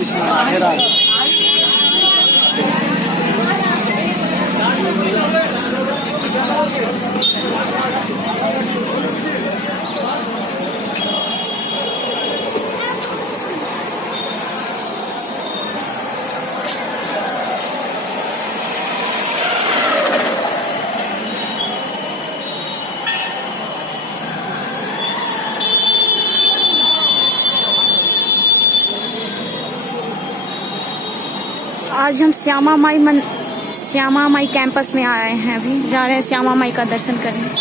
कृष्ण महाराज। आज हम श्यामा माई कैंपस में आए हैं। अभी जा रहे हैं श्यामा माई का दर्शन करने।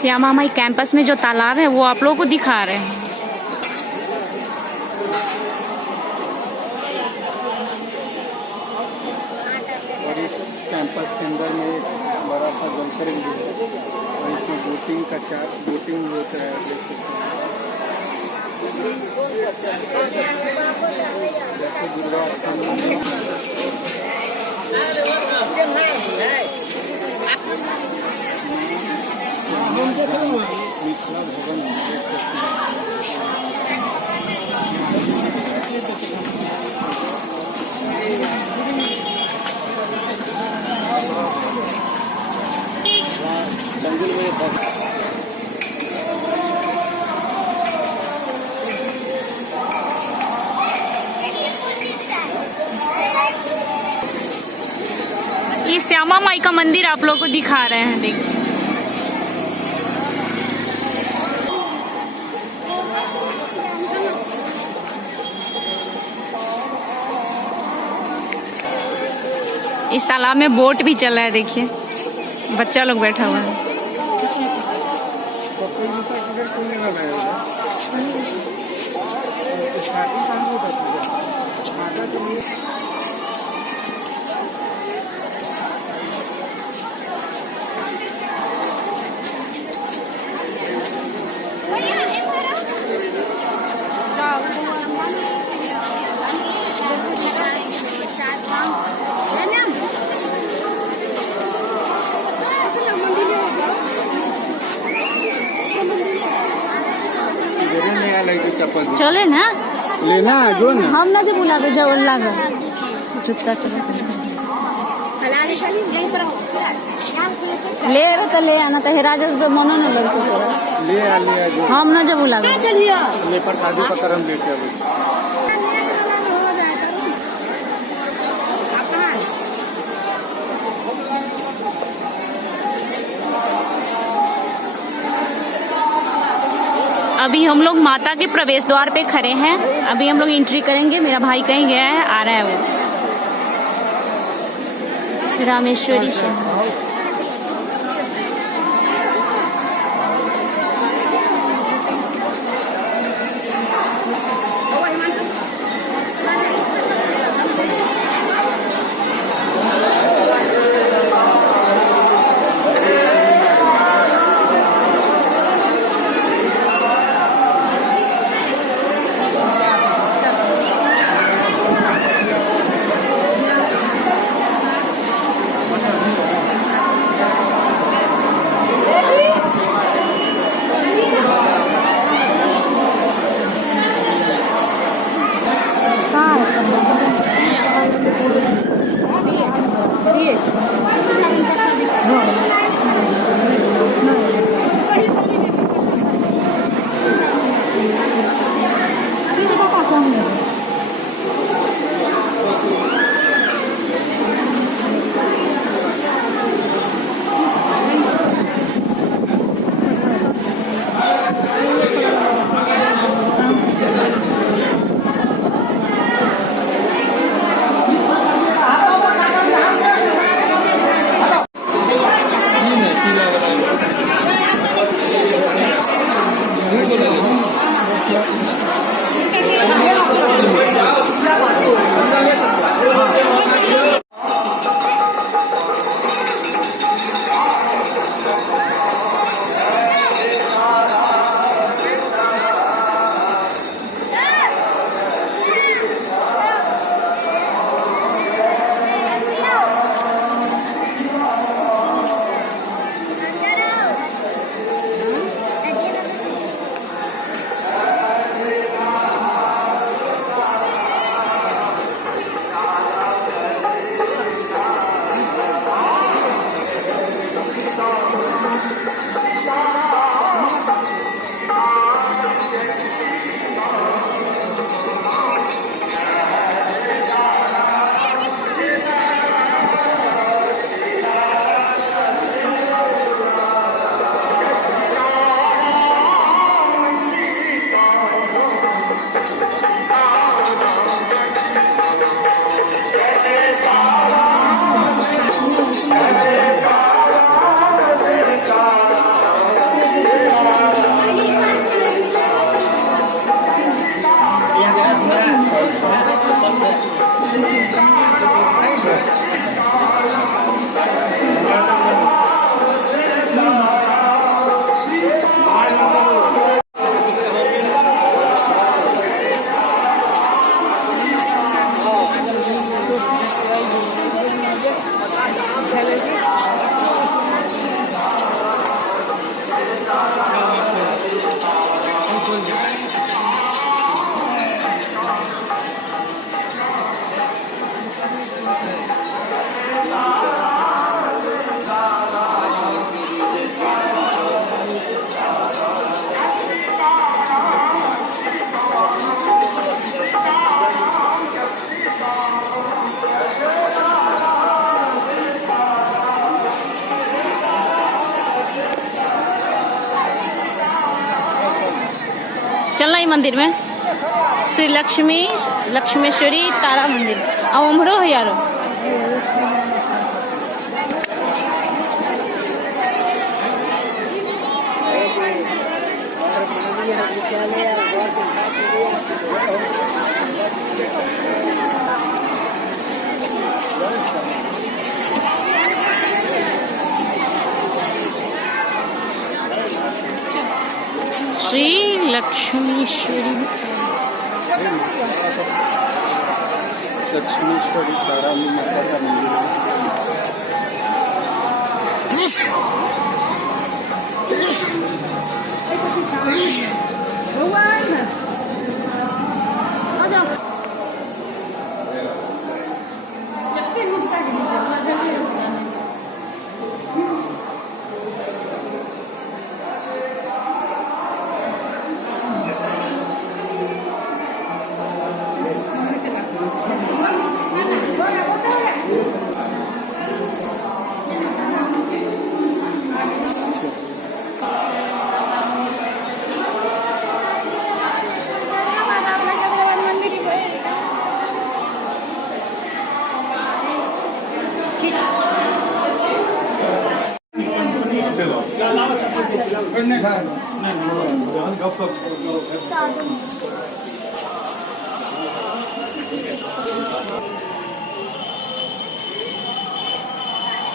श्यामा माई कैंपस में जो तालाब है वो आप लोगों को दिखा रहे हैं। और इस कैंपस के अंदर में एक बड़ा सा जलकर भी है और इसमें बोटिंग भी होता है। जैसे दुर्गा मिथिला भवन जंगल में बस ये श्यामा माई का मंदिर आप लोगों को दिखा रहे हैं। देखिए इस तालाब में बोट भी चल रहा है। देखिए बच्चा लोग बैठा हुआ है। चले ना लेना जो ना हम ना जो बुला दो जो लगा जूता चले ले रो तो ले आना तो हेरा जो मनो न लगतो ले आ जो हम ना जो बुला दो ले पर शादी पत्र हम लेके आवे। अभी हम लोग माता के प्रवेश द्वार पे खड़े हैं। अभी हम लोग एंट्री करेंगे। मेरा भाई कहीं गया है, आ रहा है वो रामेश्वरी से। मंदिर में, श्री लक्ष्मेश्वरी तारा मंदिर। अब हमरो है यारो। श्री लक्ष्मीश्वरी तारा माता का मंदिर है।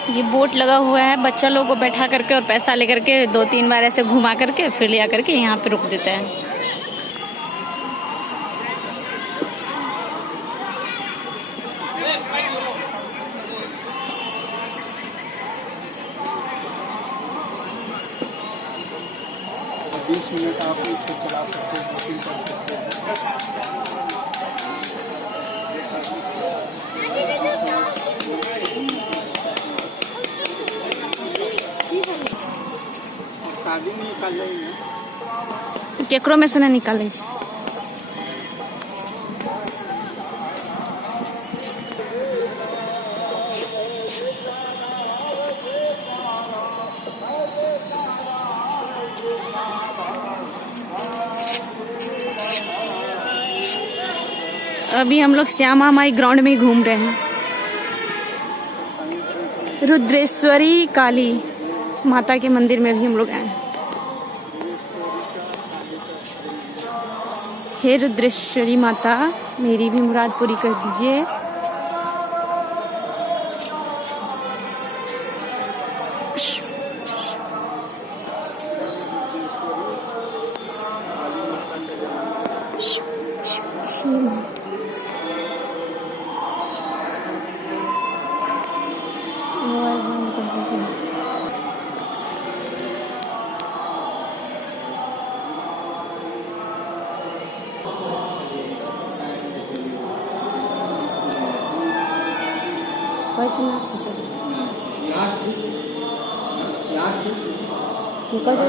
ये बोट लगा हुआ है, बच्चा लोग को बैठा करके और पैसा लेकर के 2-3 बार ऐसे घुमा करके फिर ले आकर के यहाँ पे रुक देते हैं। बीस मिनट आप इसको चला सकते हैं, बुकिंग कर सकते हैं। शादी में निकाल लेंगे, केकरो में से नहीं निकाले। अभी हम लोग श्यामा माई ग्राउंड में ही घूम रहे हैं। रुद्रेश्वरी काली माता के मंदिर में भी हम लोग आए हैं। हे रुद्रेश्वरी माता, मेरी भी मुराद पूरी कर दीजिए। कैसे